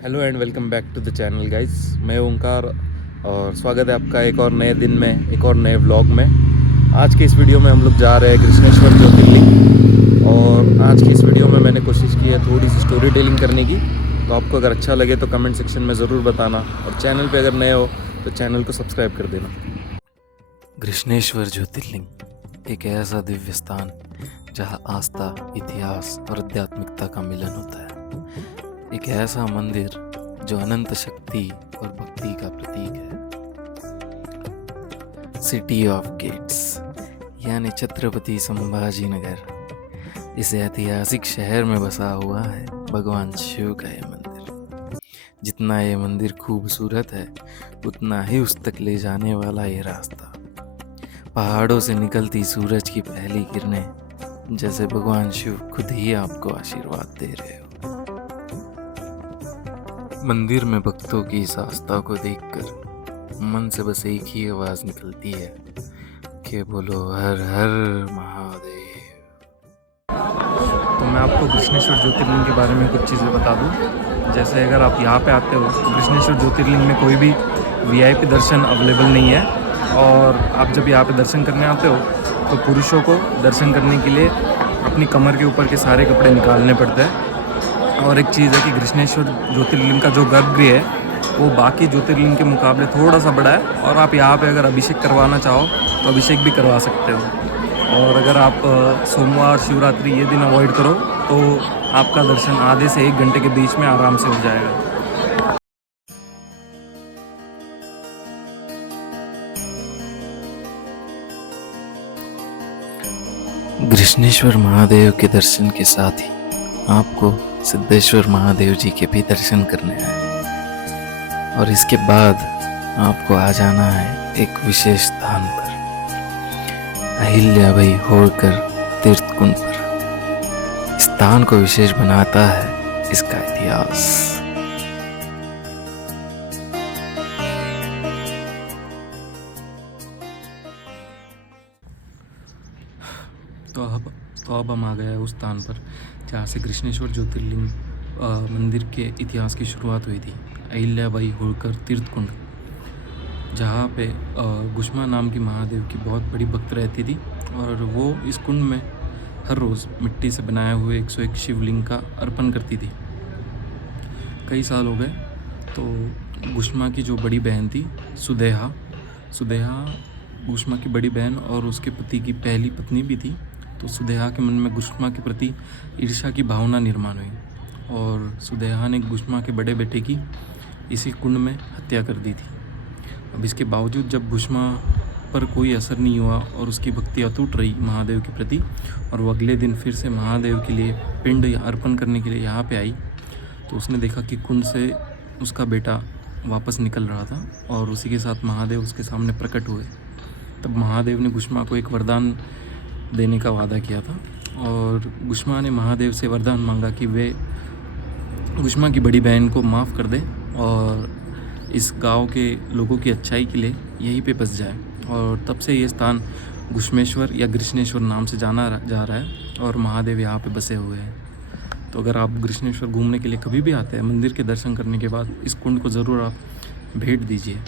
Hello and welcome back to the channel guys. मैं ओंकार और स्वागत है आपका एक और नए दिन में, एक और नए व्लॉग में। आज के इस वीडियो में हम लोग जा रहे हैं कृष्णेश्वर ज्योतिर्लिंग। और आज की इस वीडियो में मैंने कोशिश की है थोड़ी सी स्टोरी टेलिंग करने की। तो आपको अगर अच्छा लगे तो कमेंट सेक्शन में ज़रूर बताना, और चैनल पे अगर नए हो तो चैनल को सब्सक्राइब कर देना। कृष्णेश्वर ज्योतिर्लिंग एक ऐसा दिव्य स्थान जहां आस्था, इतिहास और आध्यात्मिकता का मिलन होता है। एक ऐसा मंदिर जो अनंत शक्ति और भक्ति का प्रतीक है। सिटी ऑफ गेट्स यानी छत्रपति संभाजी नगर, इस ऐतिहासिक शहर में बसा हुआ है भगवान शिव का ये मंदिर। जितना ये मंदिर खूबसूरत है, उतना ही उस तक ले जाने वाला ये रास्ता। पहाड़ों से निकलती सूरज की पहली किरणें, जैसे भगवान शिव खुद ही आपको आशीर्वाद दे रहे हो। मंदिर में भक्तों की इस आस्था को देखकर मन से बस एक ही आवाज निकलती है कि बोलो हर हर महादेव। तो मैं आपको कृष्णेश्वर ज्योतिर्लिंग के बारे में कुछ चीज़ें बता दूं। जैसे अगर आप यहाँ पे आते हो तो कृष्णेश्वर ज्योतिर्लिंग में कोई भी वीआईपी दर्शन अवेलेबल नहीं है। और आप जब यहाँ पे दर्शन करने आते हो तो पुरुषों को दर्शन करने के लिए अपनी कमर के ऊपर के सारे कपड़े निकालने पड़ते हैं। और एक चीज़ है कि कृष्णेश्वर ज्योतिर्लिंग का जो गर्भगृह है वो बाकी ज्योतिर्लिंग के मुकाबले थोड़ा सा बड़ा है। और आप यहाँ पे अगर अभिषेक करवाना चाहो तो अभिषेक भी करवा सकते हो। और अगर आप सोमवार, शिवरात्रि ये दिन अवॉइड करो तो आपका दर्शन आधे से 1 घंटे के बीच में आराम से हो जाएगा। कृष्णेश्वर महादेव के दर्शन के साथ ही आपको सिद्धेश्वर महादेव जी के भी दर्शन करने हैं। और इसके बाद आपको आ जाना है एक विशेष स्थान पर, अहिल्याबाई होळकर तीर्थ कुंड पर। इस स्थान को विशेष बनाता है इसका इतिहास। तो अब हम आ गए उस स्थान पर जहाँ से कृष्णेश्वर ज्योतिर्लिंग मंदिर के इतिहास की शुरुआत हुई थी, अहिल्याबाई होळकर तीर्थ कुंड, जहाँ पे गुष्मा नाम की महादेव की बहुत बड़ी भक्त रहती थी। और वो इस कुंड में हर रोज़ मिट्टी से बनाए हुए 101 शिवलिंग का अर्पण करती थी। कई साल हो गए तो गुष्मा की जो बड़ी बहन थी सुदेहा गुष्मा की बड़ी बहन और उसके पति की पहली पत्नी भी थी। तो सुदेहा के मन में गुष्मा के प्रति ईर्ष्या की भावना निर्माण हुई और सुदेहा ने गुष्मा के बड़े बेटे की इसी कुंड में हत्या कर दी थी। अब इसके बावजूद जब गुष्मा पर कोई असर नहीं हुआ और उसकी भक्ति अटूट रही महादेव के प्रति, और वो अगले दिन फिर से महादेव के लिए पिंड अर्पण करने के लिए यहाँ पे आई, तो उसने देखा कि कुंड से उसका बेटा वापस निकल रहा था और उसी के साथ महादेव उसके सामने प्रकट हुए। तब महादेव ने गुष्मा को एक वरदान देने का वादा किया था और गुष्मा ने महादेव से वरदान मांगा कि वे गुष्मा की बड़ी बहन को माफ़ कर दे और इस गांव के लोगों की अच्छाई के लिए यहीं पे बस जाए। और तब से ये स्थान गुष्मेश्वर या कृष्णेश्वर नाम से जाना जा रहा है और महादेव यहाँ पे बसे हुए हैं। तो अगर आप कृष्णेश्वर घूमने के लिए कभी भी आते हैं, मंदिर के दर्शन करने के बाद इस कुंड को ज़रूर आप भेंट दीजिए।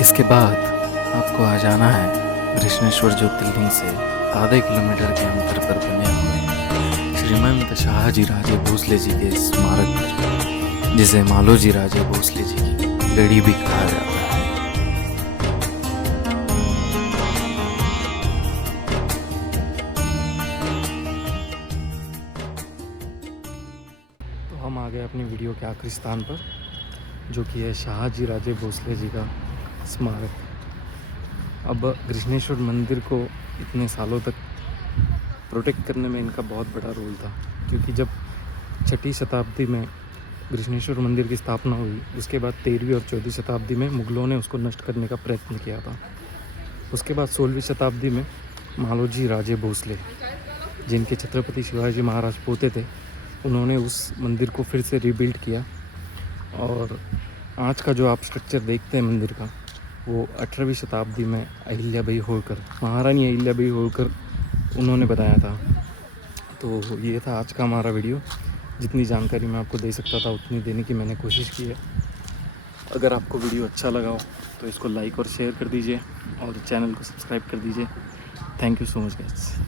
इसके बाद आपको आ जाना है कृष्णेश्वर ज्योतिर्लिंग से आधे किलोमीटर के अंतर पर बने हुए श्रीमंत शाहजी राजे भोसले जी के स्मारक पर, जिसे मालोजी राजे भोसले जी की गढ़ी भी कहा जाता है। तो हम आ गए अपनी वीडियो के आखिरी स्थान पर, जो कि है शाहजी राजे भोसले जी का स्मारक। अब कृष्णेश्वर मंदिर को इतने सालों तक प्रोटेक्ट करने में इनका बहुत बड़ा रोल था, क्योंकि जब छठी शताब्दी में कृष्णेश्वर मंदिर की स्थापना हुई, उसके बाद 13वीं और 14वीं शताब्दी में मुग़लों ने उसको नष्ट करने का प्रयत्न किया था। उसके बाद 16वीं शताब्दी में मालोजी राजे भोसले, जिनके छत्रपति शिवाजी महाराज पोते थे, उन्होंने उस मंदिर को फिर से रीबिल्ड किया। और आज का जो आप स्ट्रक्चर देखते हैं मंदिर का, वो 18वीं शताब्दी में अहिल्याबाई होलकर, महारानी अहिल्याबाई होलकर, उन्होंने बनाया था। तो ये था आज का हमारा वीडियो। जितनी जानकारी मैं आपको दे सकता था उतनी देने की मैंने कोशिश की है। अगर आपको वीडियो अच्छा लगा हो तो इसको लाइक और शेयर कर दीजिए और चैनल को सब्सक्राइब कर दीजिए। Thank you so much guys.